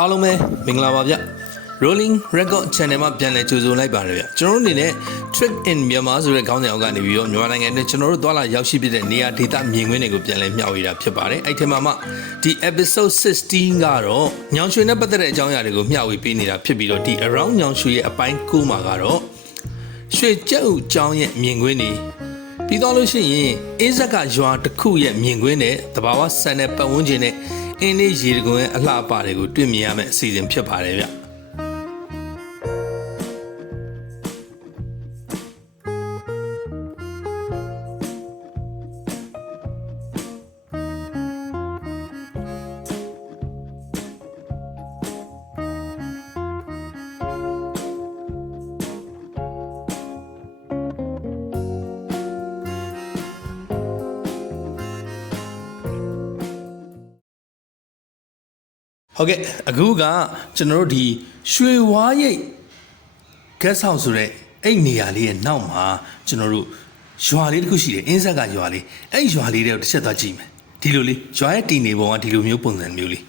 အားလုံးပဲမင်္ဂလာပါဗျ Rolling Record Channel မှာပြန်လည်ကြိုဆိုလိုက်ပါရဗျကျွန်တော်တို့အနေနဲ့ Trip in Myanmar ဆိုတဲ့ခေါင်းစဉ်အောက်ကနေပြီးတော့မြန်မာနိုင်ငံနဲ့ကျွန်တော်တို့သွားလာရောက်ရှိပြတဲ့နေရာဒေသမြင်ကွင်းတွေကိုပြန်လည်မျှဝေတာဖြစ်ပါတယ်အဲ့ဒီမှာဒီ episode 16ကတော့ညောင်ရွှေနဲ့ပတ်သက်တဲ့အကြောင်းအရာတွေကိုမျှဝေပေးနေတာဖြစ်ပြီးတော့ဒီ around ညောင်ရွှေရဲ့အပိုင်း9မှာကတော့ရွှေကြက်ဥကျောင်းရဲ့မြင်ကွင်းတွေပြီးတော့လို့ရှိရင်အေးဇက်ကရွာတစ်ခုရဲ့မြင်ကွင်းနဲ့တဘာဝဆန်တဲ့ပတ်ဝန်းကျင်နဲ့အင်းလေးရေတကွန်းအလှပတွေကိုတွေ့မြင်ရမယ့်အစီအစဉ်ဖြစ်ပါတယ်ဗျဟုတ်ကဲ့အခုကကျွန်တော်တို့ဒီရွှေဝါးရိပ်ဂက်ဆောက်ဆိုတဲ့အဲ့နေရာလေးရဲ့နောက်မှာကျွန်တော်တို့ရွာလေးတစ်ခုရှိတယ်အင်းဆက်ကရွာလေးအဲ့ရွာလေးတွေကိုတစ်ချက်သွားကြည့်မယ်ဒီလိုလေးရွာရဲ့တည်နေပုံကဒီလိုမျိုးပုံစံမျိုးလေး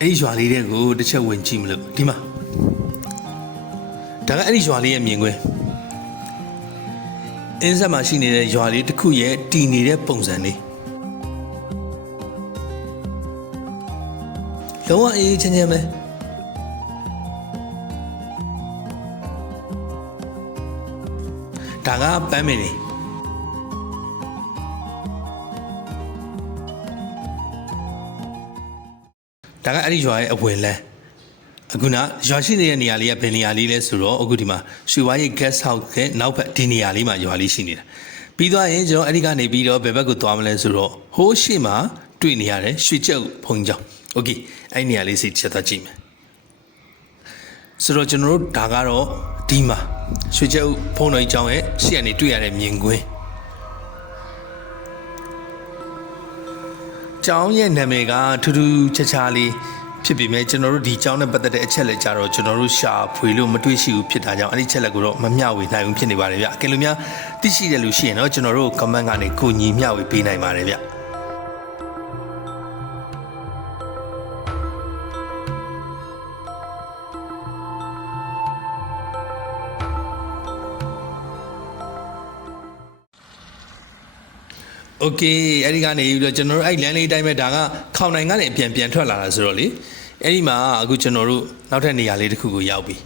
အဲ့ရွာလေးတွေကိုတစ်ချက်ဝင်ကြည့်မလို့ဒီမှာဒါကအဲ့ဒီရွာလေးရဲ့မြင်ကွင်းအင်းဆက်မှာရှိနေတဲ့ရွာလေးတစ်ခုရဲ့တည်နေတဲ့ပုံစံလေးလုံးဝအေးချမ်းချမ်းပဲဒါကပန်းမင်းနေဒါကအဲ့ဒီရွာရဲ့အဝင်လန်းအခုနရွာရှိနေတဲ့နေရာလေးကဘယ်နေရာလေးလဲဆိုတော့အခုဒီမှာရွှေဝါးရိပ် guest house ကနောက်ဘက်ဒီနေရာလေးမှာရွာလေးရှိနေတာပြီးသွားရင်ကျွန်တော်အဲ့ဒီကနေပြီးတော့ဘယ်ဘက်ကိုသွားမလဲဆိုတော့ဟိုးရှိမှာတွေ့နေရတယ်ရွှေကြက်ဘုံကျောင်းโอเคအဲ့နေရာလေးစိတ်ချက်သွားကြည့်မယ်ဆိုတော့ကျွန်တော်တို့ဒါကတော့ဒီမှာရွှေကျဲဥဖုံးတော်ကြီးကျောင်းရဲ့ရှေ့ကနေတွေ့ရတဲ့မြင်ကွင်းကျောင်းရဲ့နာမည်ကထူးထူးခြားခြားလေးဖြစ်ပေမဲ့ကျွန်တော်တို့ဒီကျောင်းနဲ့ပတ်သက်တဲ့အချက်လက်ကြတော့ကျွန်တော်တို့ရှာဖွေလို့မတွေ့ရှိဘူးဖြစ်တာကြောင့်အဲ့ဒီချက်လက်ကိုတော့မမျှဝေနိုင်ဘူးဖြစ်နေပါတယ်ဗျအကယ်လို့များသိရှိတဲ့လူရှိရင်တော့ကျွန်တော်တို့ comment ကနေကိုညီမျှဝေပေးနိုင်ပါတယ်ဗျโอเคအဲ့ဒီကနေပြီးတော့ကျွန်တော်တို့အဲ့လမ်းလေးအတိုင်းပဲဒါကခေါင်နိုင်ကနေအပြန်ထွက်လာတာဆိုတော့လေအဲ့ဒီမှာအခုကျွန်တော်တို့နောက်ထပ်နေရာလေးတစ်ခုကိုရောက်ပြီ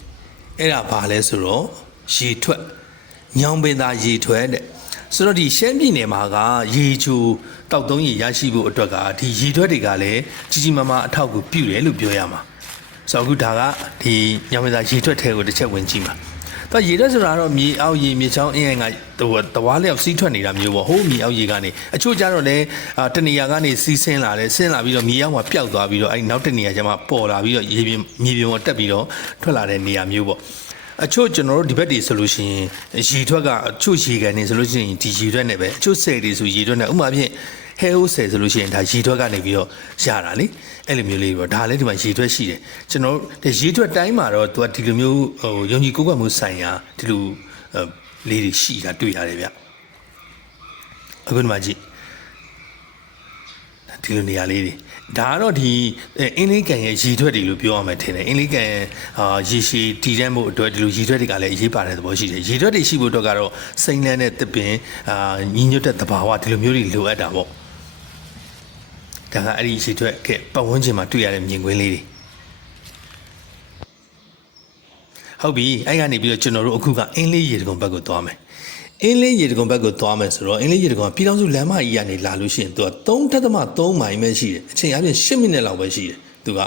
အဲ့ဒါဘာလဲဆိုတော့ရေထွက်ညောင်ပင်သားရေထွက်တဲ့ဆိုတော့ဒီရှမ်းပြည်နယ်မှာကရေချိုတောက်သုံးရေရရှိဖို့အတွက်ကဒီရေထွက်တွေကလည်းကြီးကြီးမားမားအထောက်အကူပြုတယ်လို့ပြောရမှာဆိုတော့အခုဒါကဒီညောင်ပင်သားရေထွက်ထဲကိုတစ်ချက်ဝင်ကြည့်မှာတော့ရေထွက်ဆိုတာတော့မြေအောက်ရေမြေချောင်းအင်းကတဝါလျောက်စီးထွက်နေတာမျိုးပေါ့ဟိုးမြေအောက်ရေကနေအချို့ကျတော့လည်းတနေရာကနေစီးဆင်းလာတယ်ဆင်းလာပြီးတော့မြေအောက်မှာပျောက်သွားပြီးတော့အဲ့နောက်တနေရာကျမှပေါ်လာပြီးတော့ရေပြင်မြေပြင်ပေါ်တက်ပြီးတော့ထွက်လာတဲ့နေရာမျိုးပေါ့အချို့ကျွန်တော်တို့ဒီဘက်တွေဆိုလို့ရှိရင်ရေထွက်ကအချို့ရေကန်နေဆိုလို့ရှိရင်ဒီရေထွက်နဲ့ပဲအချို့ဆယ်တွေဆိုရေထွက်နဲ့ဥပမာဖြင့်ဟဲဟိုးဆယ်ဆိုလို့ရှိရင်ဒါရေထွက်ကနေပြီးတော့ရတာလေအဲ့လိုမျိုးလေးပေါ့ဒါလည်းဒီမှာရေထွက်ရှိတယ်ကျွန်တော်တို့ရေထွက်တိုင်းမှာတော့သူကဒီလိုမျိုးဟိုယုံကြည်ကိုးကွယ်မှုဆိုင်ရာဒီလိုလေးတွေရှိတာတွေ့ရတယ်ဗျအခုဒီမှာကြည့်ဒီလိုနေရာလေးတွေဒါကတော့ဒီအင်းလေးကန်ရဲ့ရေထွက်တွေလို့ပြောရမှာထင်တယ်အင်းလေးကန်ရေရှည်တည်တံ့ဖို့အတွက်ဒီလိုရေထွက်တွေကလည်းအရေးပါတဲ့သဘောရှိတယ်ရေထွက်တွေရှိဖို့အတွက်ကတော့စိမ့်လန်းတဲ့သပင်ညီညွတ်တဲ့သဘာဝဒီလိုမျိုးတွေလိုအပ်တာပေါ့ဒါကအဲ့ဒီရေထွက်ကပတ်ဝန်းကျင်မှာတွေ့ရတဲ့မြင်ကွင်းလေးတွေဟုတ်ပြီအဲ့ကနေပြီးတော့ကျွန်တော်တို့အခုကအင်းလေးရေတကုံဘက်ကိုသွားမယ်အင်းလေးရေတကုံဘက်ကိုသွားမယ်ဆိုတော့အင်းလေးရေတကုံကပြည်ထောင်စုလမ်းမကြီးကနေလာလို့ရှိရင်သူက3.3 မိုင်ပဲရှိတယ်အချိန်အပြင်10မိနစ်လောက်ပဲရှိတယ်သူက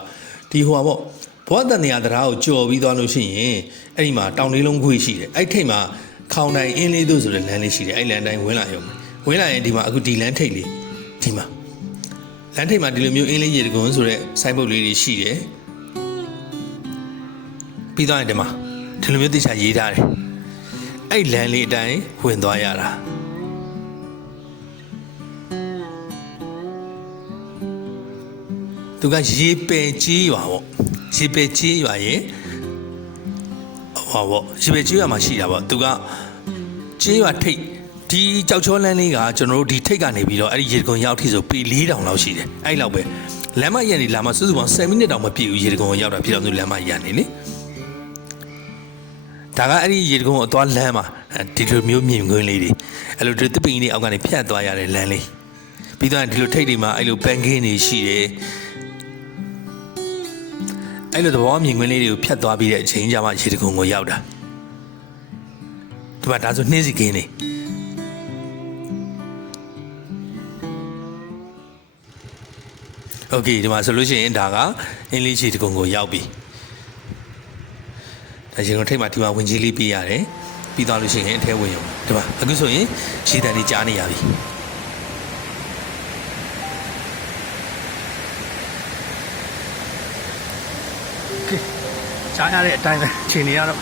ဒီဟိုပေါ့ဘဝတန်နေရာတရားကိုကြော်ပြီးသွားလို့ရှိရင်အဲ့ဒီမှာတောင်လေးလုံးခွေးရှိတယ်အဲ့ထိတ်မှာခေါင်နိုင်အင်းလေးတို့ဆိုတဲ့လမ်းလေးရှိတယ်အဲ့လမ်းတိုင်းဝင်လာရုံဝင်လာရင်ဒီမှာအခုဒီလမ်းထိတ်လေးဒီမှာလမ်းထိပ်မှာဒီလိုမျိုးအင်းလေးရေတကွန်းဆိုတဲ့ဆိုင်းဘုတ်လေးတွေရှိတယ်ပြီးတော့ဒီမှာဒီလိုမျိုးတိကျရေးထားတယ်အဲ့လမ်းလေးအတိုင်းဝင်သွားရတာသူကရေပယ်ကြီးရွာပေါ့ရေပယ်ကြီးရွာရဲ့ဟောပေါ့ရေပယ်ကြီးရွာမှာရှိတာပေါ့သူကကြီးရွာထိပ်ဒီကြောက်ချောလန်းလေးကကျွန်တော်တို့ဒီထိတ်ကနေပြီးတော့အဲ့ဒီရေကွန်ရောက်ထိဆိုပေ4000လောက်ရှိတယ်အဲ့လောက်ပဲ လမ်းမရန်နေလာမှစုစုပေါင်း7မိနစ်တောင်မပြည့်ဘူးရေတကုံကိုရောက်တာပြည်တော်စုလမ်းမရန်နေလေဒါကအဲ့ဒီရေတကုံကိုအသွားလမ်းမှာဒီလိုမျိုးမြင်ကွင်းလေးတွေအဲ့လိုတစ်ပင်ကြီးအောက်ကနေဖြတ်သွားရတဲ့လမ်းလေးပြီးတော့ဒီလိုထိတ်တွေမှာအဲ့လိုပန်းကင်းတွေရှိတယ်အဲ့လိုသဘောမြင်ကွင်းလေးတွေကိုဖြတ်သွားပြီးတဲ့အချိန်ကျမှရေတကုံကိုရောက်တာဒီမှာဒါဆိုနှင်းစီကင်းနေโอเคဒီမှာဆိုလို့ရှိရင်ဒါကအင်းလေးရေတကုံကိုရောက်ပြီဒါရေကုန်ထိတ်မှာဒီမှာဝင်ကြီးလေးပေးရတယ်ပြီးသွားလို့ရှိရင်အထဲဝင်ရုံဒီမှာအခုဆိုရင်ရေတန်လေးကြားနေရပြီကြားရတဲ့အတိုင်းပဲခြေနေရတော့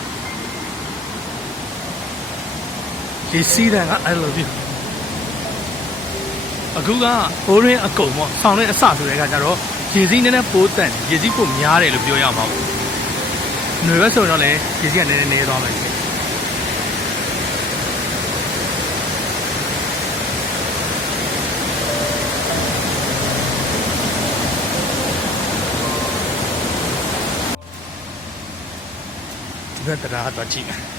ဒီစီးတန်ကအဲ့လိုပြီအခုကဘိုးရင်းအကုံပေါ့ဆောင်းတဲ့အစဆိုတဲ့အခါကျတော့ရေစီးနည်းနည်းပိုးတန်ရေစီးပိုများတယ်လို့ပြောရမှာပေါ့ຫນွေဘက်ဆိုတော့လည်းရေစီးကနည်းနည်းနေသွားမယ်ဒီဘက်တရားတော့ကြည့်မယ်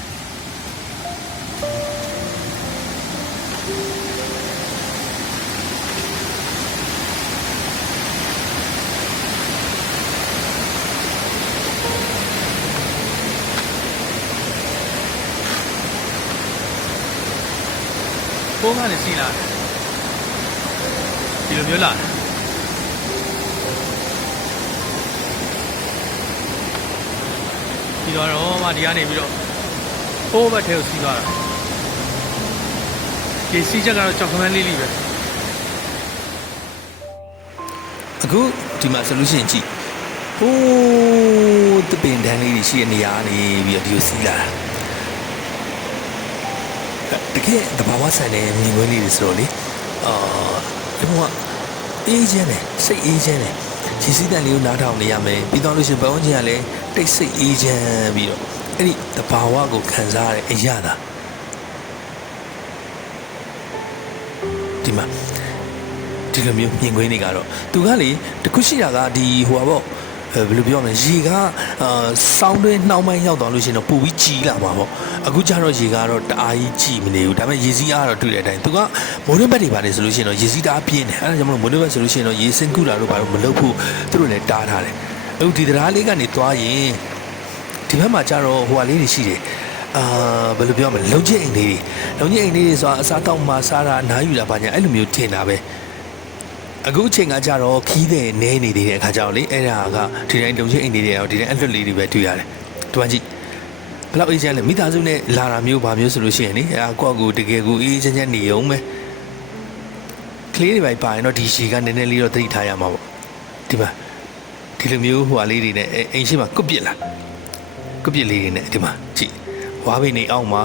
ဘုံကနေစီလာဒီလိုမျိုးလာဒီတော့မှဒီကနေပြီးတော့ဘိုးဘက်ထဲကိုစီးသွားတာဒီစီးချက်ကတော့ကြောက်ခမန်းလေးလေးပဲအခုဒီမှာ solution ကြည့်ဟိုးတပင်တန်းလေးတွေရှိတဲ့နေရာနေပြီးတော့ဒီလိုစီးလာတကယ်တဘာဝဆန်တဲ့မြင်ကွင်းလေးတွေဆိုတော့လေဒီမှာအေးချမ်းတယ်စိတ်အေးချမ်းတယ်ခြေစည်းတန်လေးကိုနားထောင်နေရမယ်ပြီးတော့လို့ရှိရင်ပတ်ဝန်းကျင်ကလည်းတိတ်ဆိတ်အေးချမ်းပြီးတော့အဲ့ဒီတဘာဝကိုခံစားရတဲ့အရာဒီမှာဒီလိုမျိုးမြင်ကွင်းတွေကတော့သူကလေတခုရှိတာကဒီဟိုပါပေါ့ဘယ်လိုပြောမလဲရေကစောင်းတွင်းနှောင်းပိုင်းရောက်သွားလို့ရှိရင်တော့ပူပြီးကြီးလာမှာပေါ့အခုကျတော့ရေကတော့တအားကြီးကြီးမနေဘူးဒါပေမဲ့ရေစီးအားတော့တွေ့တဲ့အတိုင်းသူကမိုးရင်းဘက်တွေပါတယ်ဆိုလို့ရှိရင်တော့ရေစီးတအားပြင်းတယ်အဲဒါကြောင့်မိုးရင်းဘက်ဆိုလို့ရှိရင်တော့ရေစင်ကူတာတို့ဘာလို့မလုပ်ဖို့သူတို့လည်းတားထားတယ်အခုဒီတရားလေးကနေသွားရင်ဒီဘက်မှာကျတော့ဟိုဟာလေးတွေရှိတယ်ဘယ်လိုပြောမလဲလုံကျိအိမ်လေးတွေဆိုတာအစားတောက်မှစားတာနားယူတာဘာညာအဲ့လိုမျိုးထင်တာပဲအခုအချိန်ကကြတော့ခီးတဲ့နဲနေသေးတဲ့အခါကျတော့လေအဲ့ဒါကဒီတိုင်းလုံချင်းအိမ်နေတယ်အောင်ဒီတိုင်းအလွတ်လေးတွေပဲတွေ့ရတယ်။တွန်းကြည့်ဘယ်လောက်အေးချမ်းလဲမိသားစုနဲ့လာတာမျိုးဘာမျိုးဆိုလို့ရှိရင်လေအဲ့ကိုယ့်ကိုတကယ်ကိုအေးချမ်းနေအောင်ပဲကလေးတွေပဲပါရင်တော့ဒီရှီကနည်းနည်းလေးတော့သတိထားရမှာပေါ့ဒီမှာဒီလိုမျိုးဟိုဟာလေးတွေနဲ့အိမ်ရှိမှာကွပ်ပစ်လေးတွေနဲ့ဒီမှာကြည့်ဝါးပိနေအောင်မှာ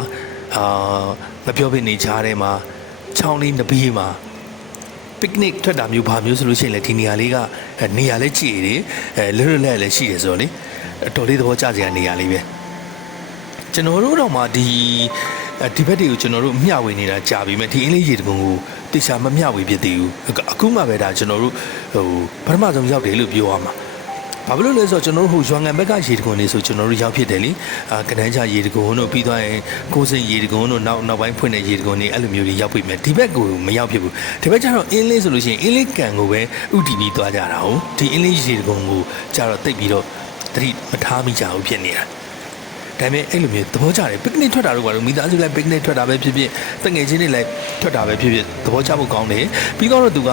မပြောပိနေချားထဲမှာချောင်းလေးနှပီးမှာpicnic ထွက်တာမျိုးဘာမျိုးဆိုလို့ရှိရင်လည်းဒီနေရာလေးကနေရာလေးကြည့်ရတယ်လွတ်လပ်လည်းရှိတယ်ဆိုတော့လေအတော်လေးသဘောကျစရာနေရာလေးပဲကျွန်တော်တို့တော့မှဒီဘက်တွေကိုကျွန်တော်တို့မျှဝေနေတာကြာပြီမဲ့ဒီအင်းလေးရေတကုံကိုတခြားမမျှဝေဖြစ်သေးဘူးအခုမှပဲဒါကျွန်တော်တို့ပထမဆုံးရောက်တယ်လို့ပြောရမှာဘာဖြစ်လို့လဲဆိုတော့ကျွန်တော်တို့ရွာငံဘက်ကရေတကုံနေဆိုကျွန်တော်တို့ရောက်ဖြစ်တယ်လေကနန်းချရေတကုံတို့ပြီးသွားရင်ကိုစိန်ရေတကုံတို့နောက်ပိုင်းဖွင့်တဲ့ရေတကုံတွေအဲ့လိုမျိုးတွေရောက်ပြီမဲ့ဒီဘက်ကိုမရောက်ဖြစ်ဘူးဒီဘက်ကျတော့အင်းလေးဆိုလို့ရှိရင်အင်းလေးကန်ကိုပဲဥတီပြီးသွားကြတာဟုတ်ဒီအင်းလေးရေတကုံကိုကျတော့တိတ်ပြီးတော့တတိမထားမိကြဘူးဖြစ်နေတာဒါပေမဲ့အဲ့လိုမျိုးသဘောကျတယ် picnic ထွက်တာတို့ကတော့မိသားစုလိုက် picnic ထွက်တာပဲဖြစ်ဖြစ်တငယ်ချင်းတွေလိုက်ထွက်တာပဲဖြစ်ဖြစ်သဘောကျဖို့ကောင်းတယ်ပြီးတော့သူကတ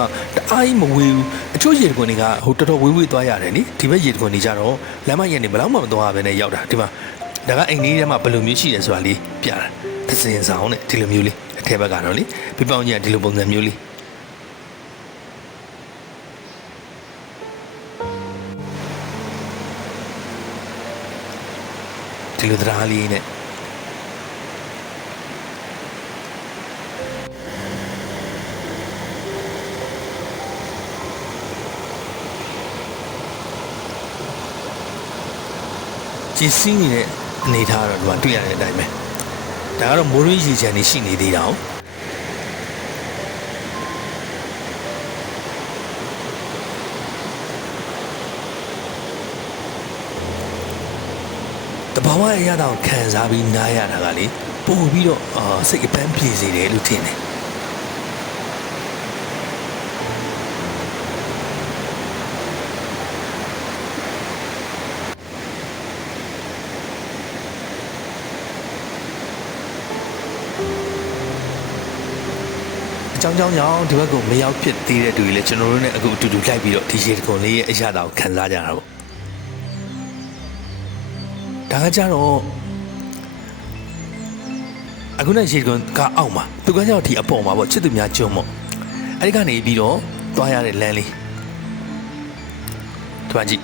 အားကြီးမဝေးဘူးအချို့ရေတခွန်တွေကဟိုတော်တော်ဝေးသွားရတယ်နိဒီဘက်ရေတခွန်တွေကြတော့လမ်းမရက်နေဘယ်တော့မှမသွားဘဲနဲ့ရောက်တာဒီမှာဒါကအိမ်လေးထဲမှာဘယ်လိုမျိုးရှိတယ်ဆိုတာလေးပြတာသစင်ဆောင်နဲ့ဒီလိုမျိုးလေးအထက်ဘက်ကတော့လေပြပောင်းကြီးကဒီလိုပုံစံမျိုးလေးဒီလိုတရားလေးနဲ့ကြည်စင်းနေတဲ့အနေထားတော့ဒီမှာတွေ့ရတဲ့အတိုင်းပဲဒါကတော့မိုးရင်းရေချမ်းနေရှိနေသေးတာဟုတ် တဘာဝအရာတော့ခံစားပြီးနားရတာကလေပို့ပြီးတော့စိတ်အပန်းပြေစေတယ်လို့ထင်တယ်အကြောင်းကြောင့်ဒီဘက်ကိုမရောက်ဖြစ်သေးတဲ့သူတွေလည်းကျွန်တော်တို့နဲ့အခုအတူတူလိုက်ပြီးတော့ဒီရေတခွန်လေးရဲ့အရာတော်ခံစားကြတာပေါ့ဒါကကြတော့အခုနဲ့ရေတခွန်ကအောက်မှာသူကကြောင့်ဒီအပေါ်မှာပေါ့ချစ်သူများကျုံပေါ့အဲ့ဒီကနေပြီးတော့တွားရတဲ့လမ်းလေးတွားကြည့်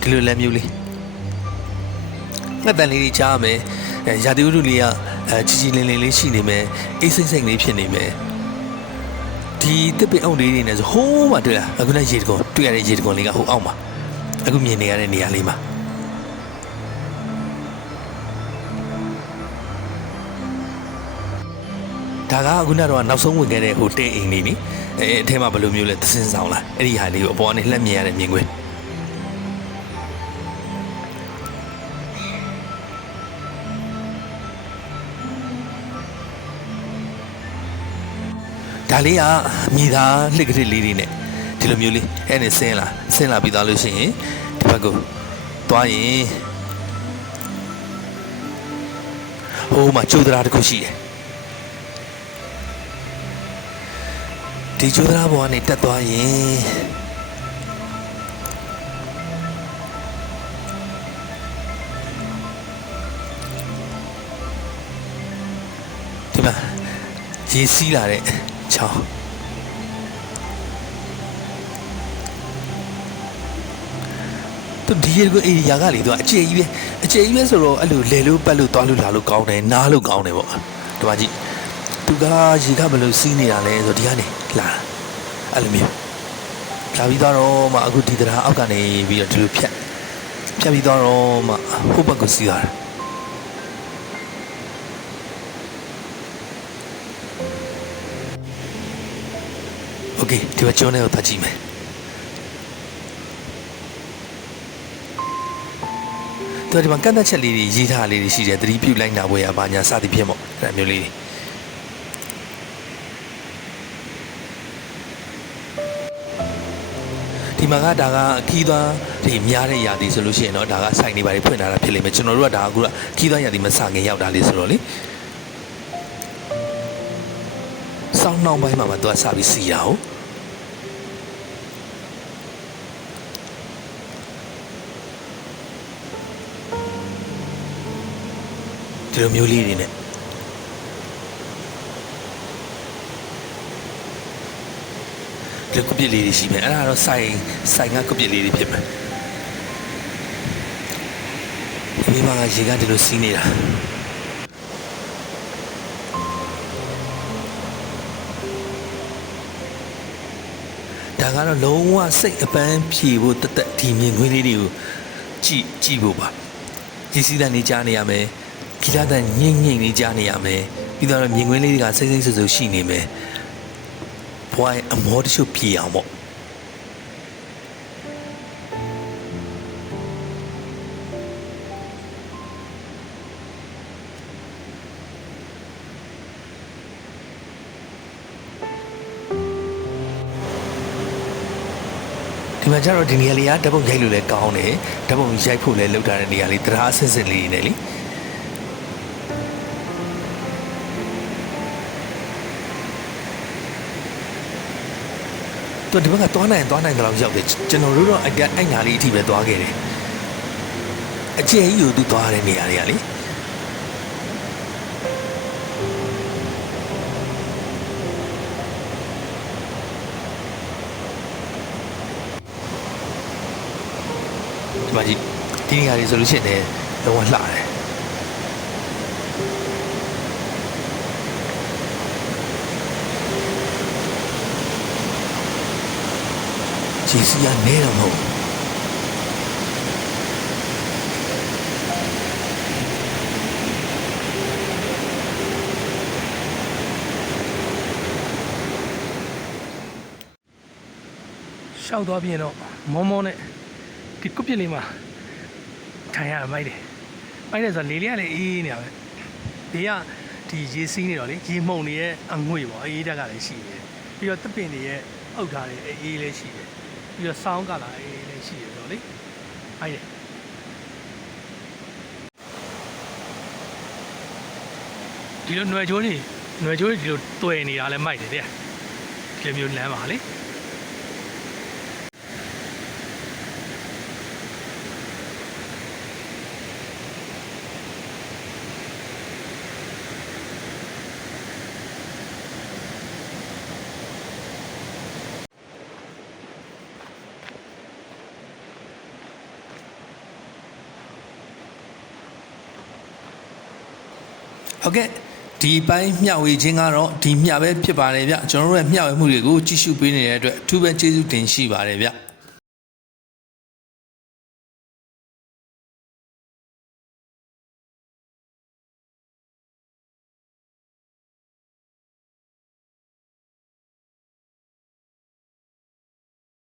ဒီလိုလမ်းမျိုးလေးငှက်တန်လေးကြီးကြားမယ်ရာသီဥတုလေးကချီချီလင်းလင်းလေးရှိနေမယ်အေးစိမ့်စိမ့်လေးဖြစ်နေမယ်ဒီတစ်ပင်အုပ်လေးတွေနဲ့ဆိုဟိုးမှတွေ့လားအခုနဲ့ရေတခွန်တွေ့ရတဲ့ရေတခွန်လေးကဟိုအောက်မှာအခုမြင်နေရတဲ့နေရာလေးမှာဒါကအခုနကတော့နောက်ဆုံးဝင်ခဲ့တဲ့ဟိုတဲအိမ်လေးနိအထဲမှာဘယ်လိုမျိုးလဲသစင်းဆောင်လားအဲ့ဒီဟာလေးကိုအပေါ်ကနေလှမ်းမြင်ရတဲ့မြင်ကွင်းဒါလေးကမြေသားလှစ်ကလေးလေးတွေနဲ့ဒီလိုမျိုးလေးအဲ့နဲ့ဆင်းလာပြီးသားလို့ရှိရင်ဒီဘက်ကိုသွားရင်ဟိုမှာကျိုးတရားတစ်ခုရှိတယ်ဒီကျိုးတရားဘောကနေတက်သွားရင်ဒီမှာရေစီးလာတဲ့ချောင်းသူဒီရေကိုအေးရာကလေသူအကျယ်ကြီးပဲဆိုတော့အဲ့လိုလေလို့ပတ်လို့သွားလို့လာလို့ကောင်းတယ်နားလို့ကောင်းတယ်ပေါ့ဒီမှာကြည့်သူကရေကဘယ်လိုစီးနေတာလဲဆိုဒီကနေလာအဲ့လိုမျိုးလာပြီးတော့မှအခုဒီတရားအောက်ကနေပြီးတော့ဒီလိုဖြတ်ပြီးတော့မှဟိုဘက်ကိုစီးသွားတာโอเคဒီမှာကျုံးနေတော့ကြည့်မယ်ဒီမှာကန့်သက်ချက်လေးတွေရေးထားလေးတွေရှိတယ်သတိပြုလိုက်နာပွဲရပါညာစသည်ဖြင့်ပေါ့အဲ့မျိုးလေးဒီမှာကဒါကခီးသွားဒီများတဲ့ຢာဒီဆိုလို့ရှိရင်တော့ဒါကစိုက်နေပါလေဖွင့်လာတာဖြစ်လိမ့်မယ်ကျွန်တော်တို့ကဒါကအခုကခီးသွားຢာဒီမစခင်ရောက်တာလေးဆိုတော့လေစောင်းနှောင်းပိုင်းမှာမှသူကစပြီးစီရအောင်ဒီလိုမျိုးလေးတွေနဲ့ဒီကုပ္ပလေးတွေရှိမယ်အဲ့ဒါတော့ဆိုင်ကကုပ္ပလေးတွေဖြစ်မယ်ဒီမှာရေကဒီလိုစီးနေတာဒါကတော့လုံးဝစိတ်အပန်းဖြေဖို့တက်ဒီမြင်ကွင်းလေးတွေကိုကြည့်ဖို့ပါရေစီးတဲ့နေကြားနေရမယ်ဂီတတန်ညင်နေကြားနေရမယ်ပြီးတော့မြင်ကွင်းလေးတွေကစိတ်ဆူရှိနေမယ်ဘွားအမောတချို့ပြေအောင်ပေါ့ဒီမှာကျတော့ဒီနေရာလေးကဓာတ်ပုံရိုက်လို့လည်းကောင်းတယ်ဓာတ်ပုံရိုက်ဖို့လည်းလုပ်ထားတဲ့နေရာလေးတရားအဆင့်ဆင့်လေးနေလေသူဒီဘက်ကသွားနိုင်တယ်လို့ရောက်တယ်ကျွန်တော်တို့တော့အဲ့နာလေးအထိပဲသွားခဲ့တယ်အကျယ်ကြီးကိုသူသွားတဲ့နေရာတွေကလေဒီမှာကြည့်ဒီနေရာလေးဆိုလို့ရှိရင်တော့လှတယ်ခြေစီးရနေတော့မဟုတ် ရှောက်သွားပြင်တော့မောမောနဲ့ဒီကုတ်ပြစ်လေးမှာထိုင်ရမိုက်တယ်မိုက်တယ်ဆိုတော့လေလေးကလည်းအေးနေတာပဲဒီကဒီရေစီးနေတော့လေရေမှုန်နေရဲ့အငွေ့ပေါ့အေးတက်ကလည်းရှိတယ်ပြီးတော့တပ်ပင်တွေရဲ့အုပ်ထားတဲ့အေးလည်းရှိတယ်ပြီးတော့ဆောင်းကလာအေးလည်းရှိတယ်ဆိုတော့လေမိုက်တယ်ဒီလိုຫນွယ်ချိုးတွေဒီလိုတွယ်နေတာလည်းမိုက်တယ်တဲ့ဒီလိုမျိုးလမ်းပါလေဟုတ်ကဲ့ဒီပိုင်းမျှဝေခြင်းကတော့ဒီမျှပဲဖြစ်ပါတယ်ဗျကျွန်တော်တို့ရဲ့မျှဝေမှုတွေကိုကြည့်ရှုပေးနေတဲ့အတွက်အထူးပဲကျေးဇူးတင်ရှိပါတယ်ဗျ